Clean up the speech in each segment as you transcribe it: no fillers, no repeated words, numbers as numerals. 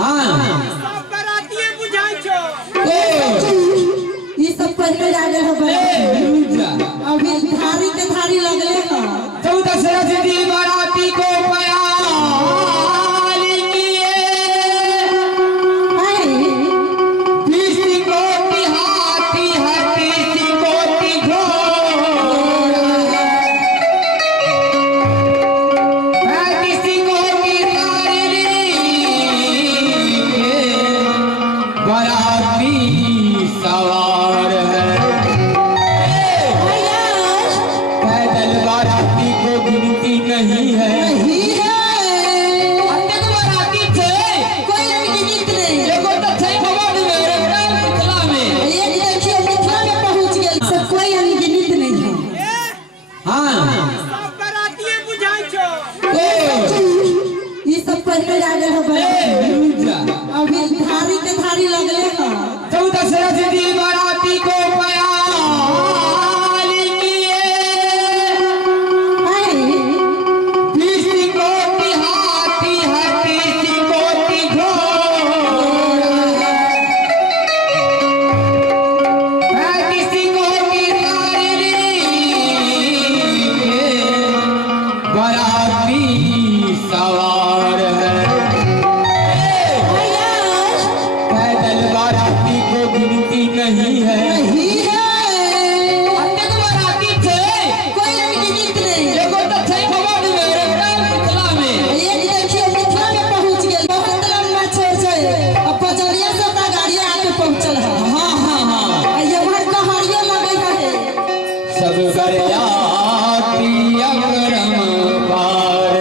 हाँ सब बरातिए बुझाई छो ये सब पहले आगे हो अभी धारी के धारी लगले ना 14 सरस्वती बाराती को प्यार किए 20 कोटि हाथी हाथी 30 कोटि घोड़ा 35 कोटि बाराती सवार है पैदल बाराती को गिनती नहीं है अत्यंत बाराती थे कोई अनगिनत नहीं देखो तो थे भगवान मेरे प्रेम मिथिला में एक देखिए मिथिला में पहुंच गए सब कोई अनगिनत नहीं है हाँ सब बरातिए बुझाई छो ये सब पहले आगे हो अभी धारी के धारी लगले ना 14 सरस्वती बाराती को प्यार किए 20 कोटि हाथी हाथी 30 कोटि घोड़ा 35 कोटि बाराती सवार है पैदल बाराती को गिनती नहीं है अत्यंत बाराती थे कोई अनगिनत नहीं देखो तो थे भगवान मेरे प्रेम मिथिला में एक देखिए मिथिला में पहुंच गए बहुत लंबा छोड़ से अब पचरिया से गाड़ियां आके पहुंचल है हाँ हाँ हाँ ये भर कहानियां लगे है सब बरियाती अकरम पार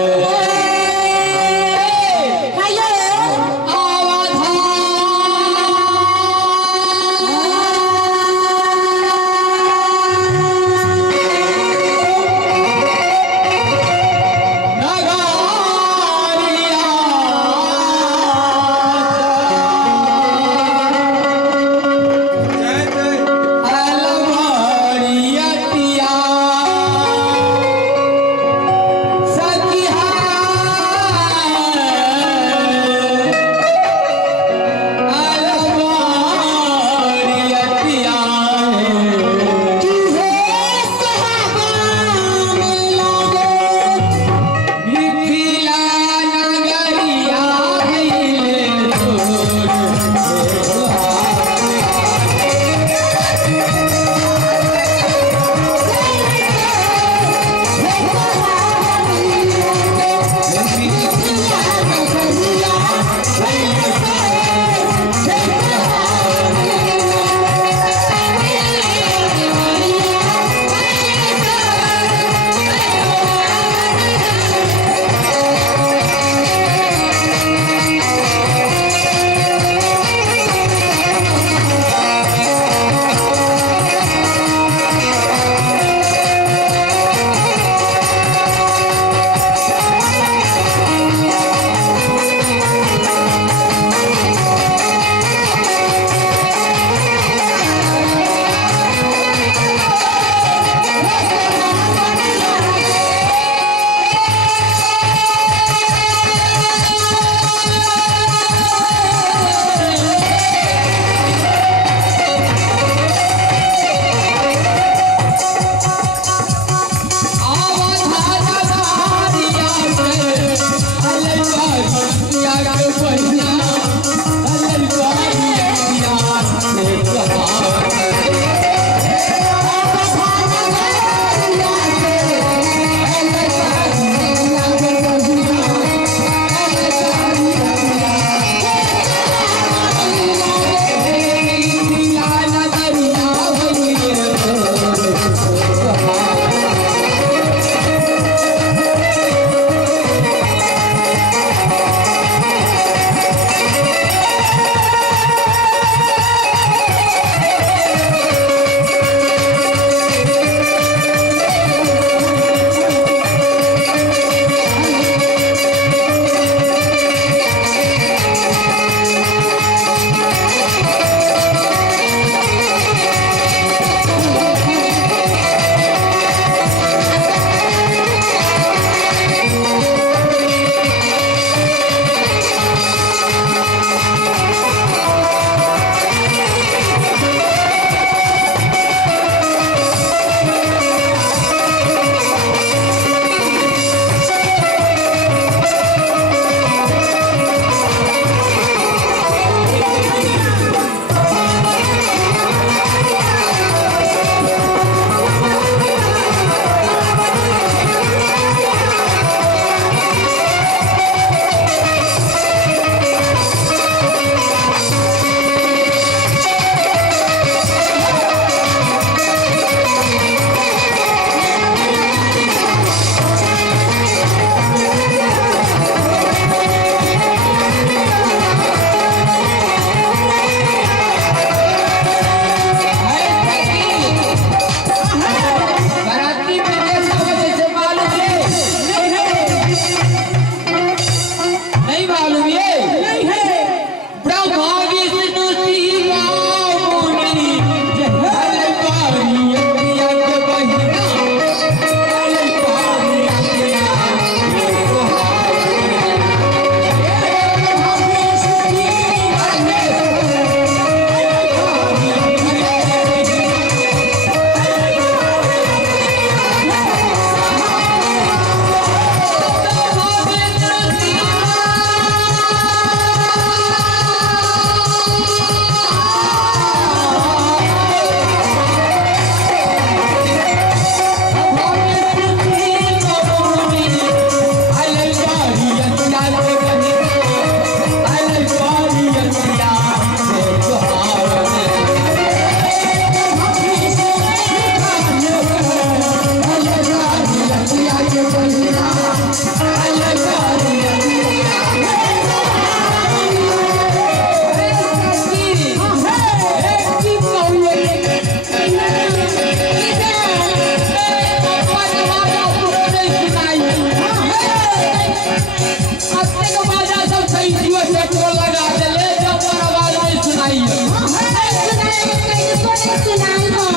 सुनाई हो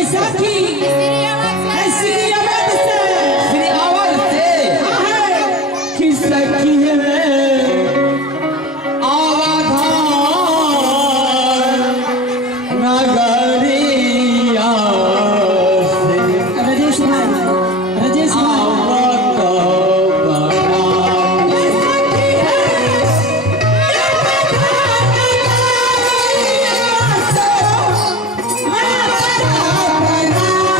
ऐसा की ऐसी आवाज से राजेश भाई राजेश भाई बना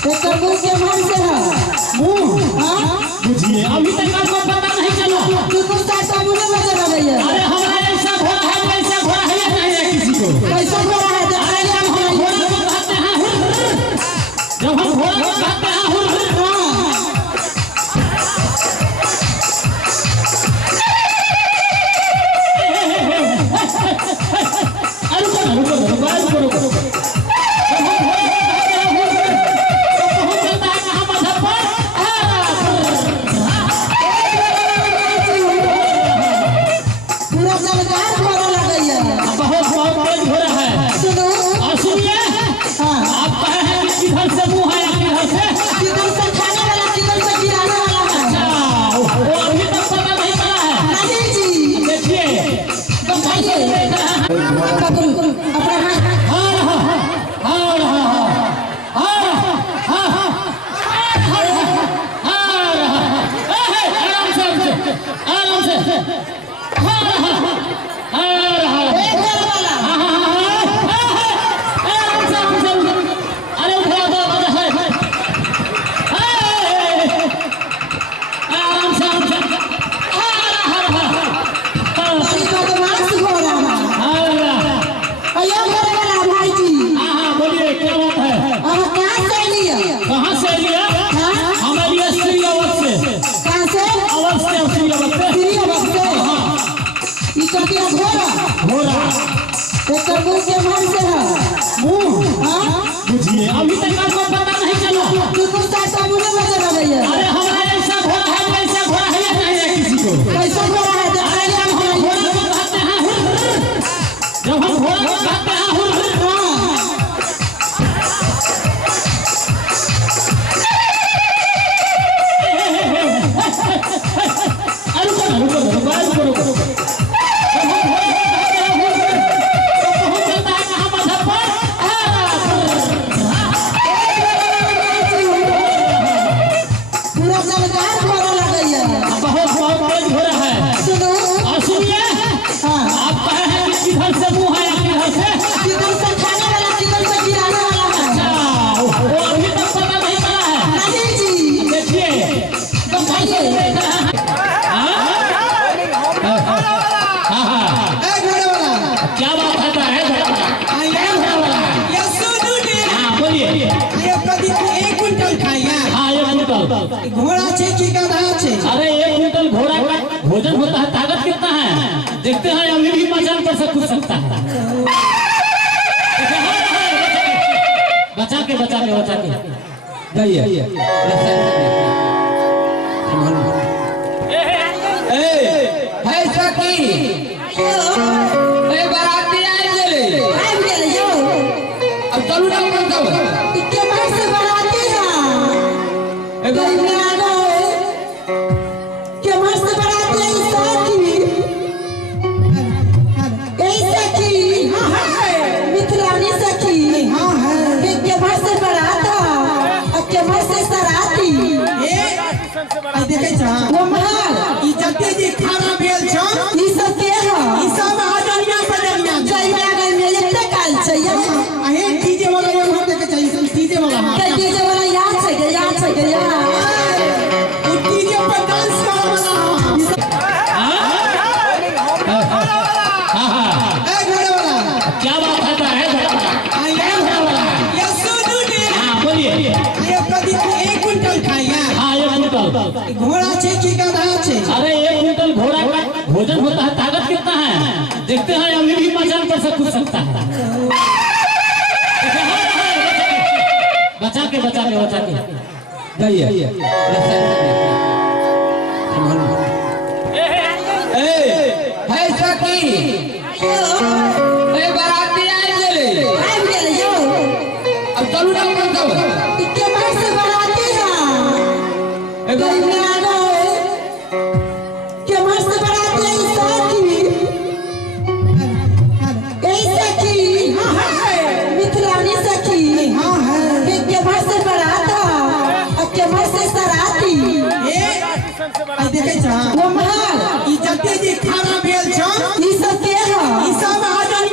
एक मुंह के मन से है मुंह हाँ बुझिए अभी तक आपको पता नहीं चला। तू कुछ साथ मुझे मजा आ रही है अरे हमारा ऐसा घोड़ा है वैसा घोड़ा है या नहीं है किसी को। कैसा हो रहा है अरे जब हम घोड़ा को कहते हैं जब हम घोड़ा को कहते हैं पूरा सरकार घोड़ा लग गई है बहुत बहुत तेज घोड़ा है। सुनो और सुनिए हाँ आप कहे हैं कि किधर से मुंह है या किधर से। किधर से खाने वाला किधर से गिराने वाला है अच्छा, वो अभी तक पता नहीं चला है। राजेश जी देखिए बताइए पकड़ो अपना हाथ एक घर वाला बड़ी बदमाश घोड़ा है भैया घर वाला भाई जी बोलिए क्या बात है। अब कहाँ से लिया कहाँ से लिया। हाँ हमारी स्त्री अवध से कहाँ से अवध से स्त्री अवध से दिल्ली बक्से ये तो क्या घोड़ा घोड़ा एक मुंह के मन से है मुंह हाँ बुझिए अभी तक आपको पता नहीं चला। तू कुछ साथ मुझे मजा आ रही है अरे हमारा ऐसा घोड़ा है वैसा घोड़ा है या नहीं है किसी को। कैसा हो रहा है अरे जब हम घोड़ा को कहते हैं जब हम घोड़ा को कहते हैं पूरा सरकार घोड़ा लग गई है बहुत बहुत तेज घोड़ा है। सुनो और सुनिए हाँ आप कहे हैं कि किधर से मुंह है या किधर से। किधर से खाने वाला किधर से गिराने वाला है अच्छा, वो अभी तक पता नहीं चला है। राजेश जी देखिए बताइए घोड़ा वाला क्या बात है घोड़ा वाला। हाँ बोलिए। एक कुंटल खाइया हाँ एक कुंटल घोड़ा छे की गधा छे अरे एक कुंटल घोड़ा का भोजन होता है। ताकत कितना है देखते हैं अभी भी मचान पर से कुछ सकता है। बचा के जाइए है सखी ए बाराती आए गेले आइब गेल यो अब चलू ना मतलब इतने बार से बराती है गई में आ गए के मार से बराती है सखी मिथिलानी सखी हाँ है के मार से बराता और के मार से सराती देखे छ वो महल ई जते जे खाना भेल छ ई सब के है ई सब आदमिया बदमिया जय में गए में एकटा काल छै आहे डीजे वाला हम देखे छ ई सब डीजे वाला हां के डीजे वाला याद छै गया ई डीजे पर डांस करे वाला ए घोड़े वाला क्या बात है घोड़ा वाला। ये सुनु ने हाँ बोलिए। ये कदी एक कुंटल खाइया हाँ एक कुंटल घोड़ा छे की गधा छे अरे एक कुंटल घोड़ा का भोजन होता है। ताकत कितना है देखते हैं अभी भी मचान पर से कुछ सकता है। बचा के जाइए है सखी ए बाराती आए गेले आइब गेल यो अब चलू ना मतलब इतने बार से बराती है गई में आ गए के मार से बराती है सखी मिथिलानी सखी हां है के मार से बराता और के मार से सराती ए देखे छ वो महल ई जते जे खाना भेल छ ई सब के है ई सब आदमी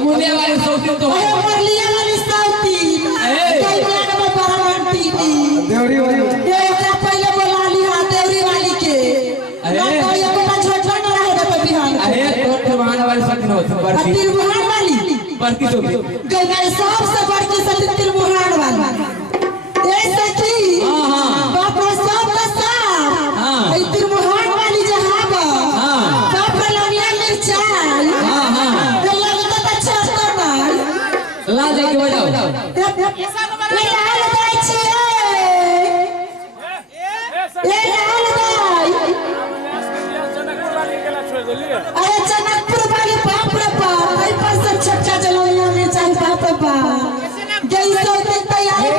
अमूल्य वाले सौती तो अरे मरलिया वाली साउती कई बार में परमांटी दी देवरी वाली ये ओकरा पहले बोला लिया देवरी वाली के अरे तो ये को छोटा न रहे रे बिहान अरे तो महान वाले सौती न होती बरकी तिरमुहान वाली बरकी सौती गई मेरे सबसे बड़की सती तिरमुहान वाली ए सखी हां बाप रे सब का साथ हां ए तिरमुहान वाली जहां बा हां बाप रे लनिया मिर्चाई हां तो लगता था छाता ना ला जाके बजाओ ये लाल दाई छिए ये लाल दाई अरे जनकपुर वाली बाप रे बाप आई पर से छक्का चलानिया मिर्चाई बाप रे बाप गई तो तैयारी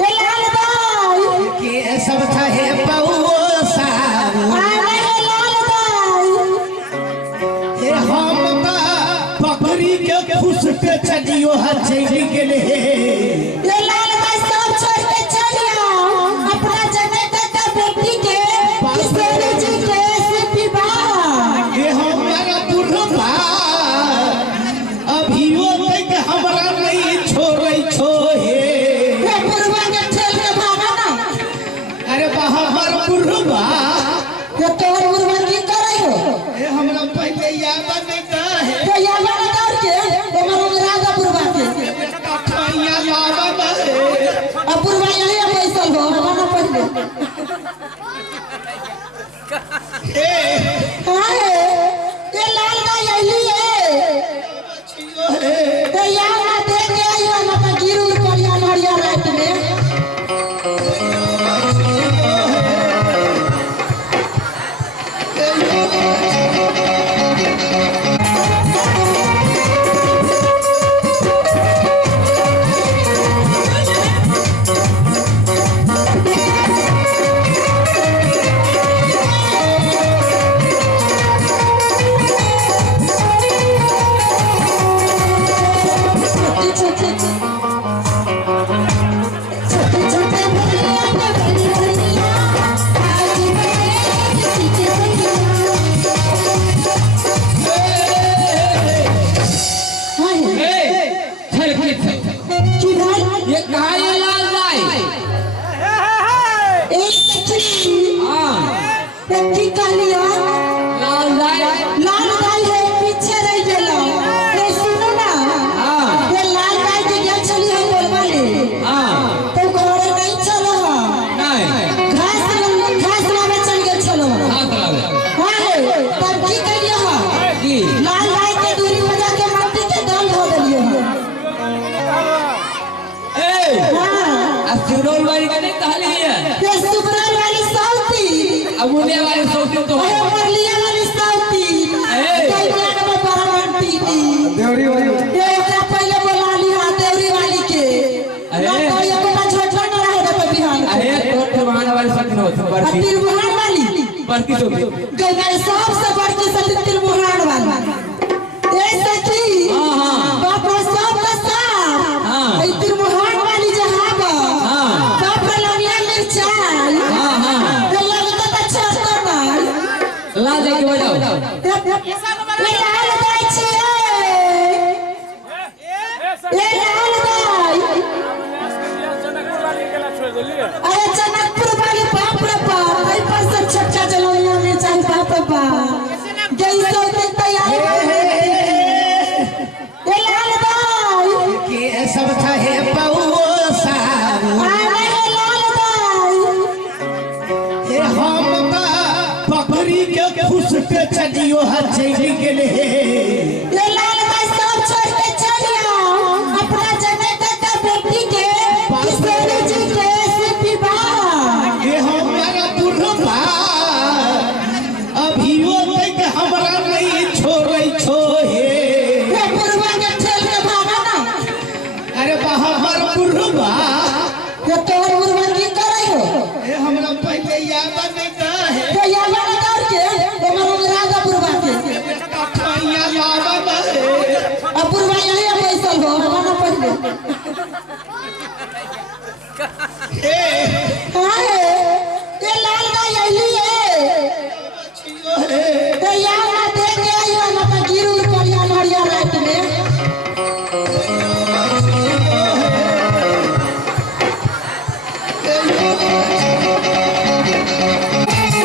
ये लाल दाई के सब था है पौसा अरे लाल दाई ये हम बकरी के खुश के चलियो हजे गेले ये लाल दाई सब छोड़ के चलियो अपना जनक का बेटी के किशोर जी के से विवाह ये हमारा बुढ़वा अभियो तक हमरा नहीं छोड़ै छो हे ये बुढ़वा के ठेल के भागा ना अरे हमर बुढ़वा ये तोर बुढ़वा की करे हो ए हमरा पहले याद नहीं है ये यावा कर के हमारा राजा बुढ़वा के कठैया लावा है अब बुढ़वा यही पैसा हो हमारा पहले ए हाय ये लाल गाय आईली है छियो हे तो यावा देख के आइयो ना तो गिरू करिया नरिया रात में ये कहा ये लाल दाई लाल दाई पीछे रह गेलो सुनो ना ये लाल गाय के गेल चली है बोलवाले तो घरे नहीं चलो नहीं घास लावे चल गेल चलो हाथ लावे हां तब की करियो की लाल गाय के दूरी बजा के माटी के दाल हो देलियो ए हां असुरोल वाली का नहीं कहानी है ये सुबराल वाली साउती अमूल्य वाले सौती तो अरे मरलिया वाली साउती कई बार में परमांटी दी देवरी वाली ये ओकरा पहले बोला लिया देवरी वाली के अरे तो ये को छोटा न रहे रे बिहान अरे तो महान वाले सौती न होती बरकी तिरमुहान वाली बरकी सौती गई मेरे सबसे बड़की सती तिरमुहान वाली ए सखी हां बाप रे सब का साथ हां ए तिरमुहान वाली जहां बा हां बाप रे लनिया मिर्चाई हां तो लगता था छाता ना ला जाके बजाओ ये लाल दाई छिए ये लाल दाई अरे जनकपुर वाली बाप रे बाप आई पर से छक्का चलानिया मिर्चाई बाप रे बाप गई तो तैयारी ये लाल दाई के सब था है पौसा अरे लाल दाई ये हम बकरी के खुश के चलियो हजे गेले ये लाल दाई सब छोड़ के चलियो अपना जनक का बेटी के किशोर जी के से विवाह ये हमारा बुढ़वा अभियो तक हमरा नहीं छोड़ै छो हे ये बुढ़वा के ठेल के भागा ना अरे हमर बुढ़वा ये तोर बुढ़वा की करे हो ए हमरा पहले याद नहीं है तो यावा कर के हमारा राजा बुढ़वा के कठैया लावा है अब बुढ़वा यही पैसा हो हमारा पहले ए